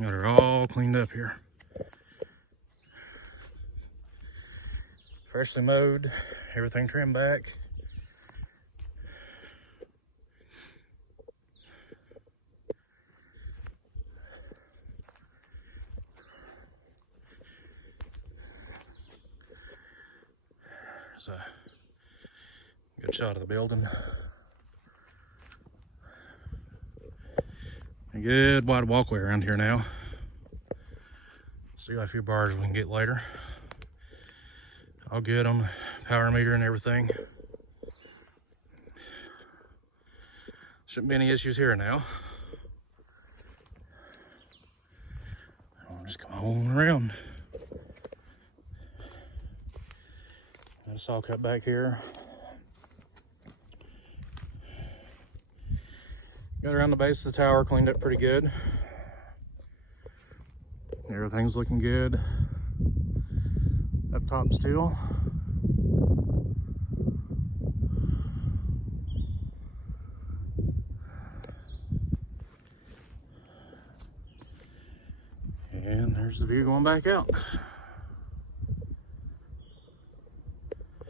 Got it all cleaned up here. Freshly mowed, everything trimmed back. There's a good shot of the building. A good wide walkway around here now. Still got a few bars we can get later. All good on the power meter and everything. Shouldn't be any issues here now. I'll just come on around. Got a saw cut back here. Got around the base of the tower cleaned up pretty good. Everything's looking good. Up top still. And there's the view going back out.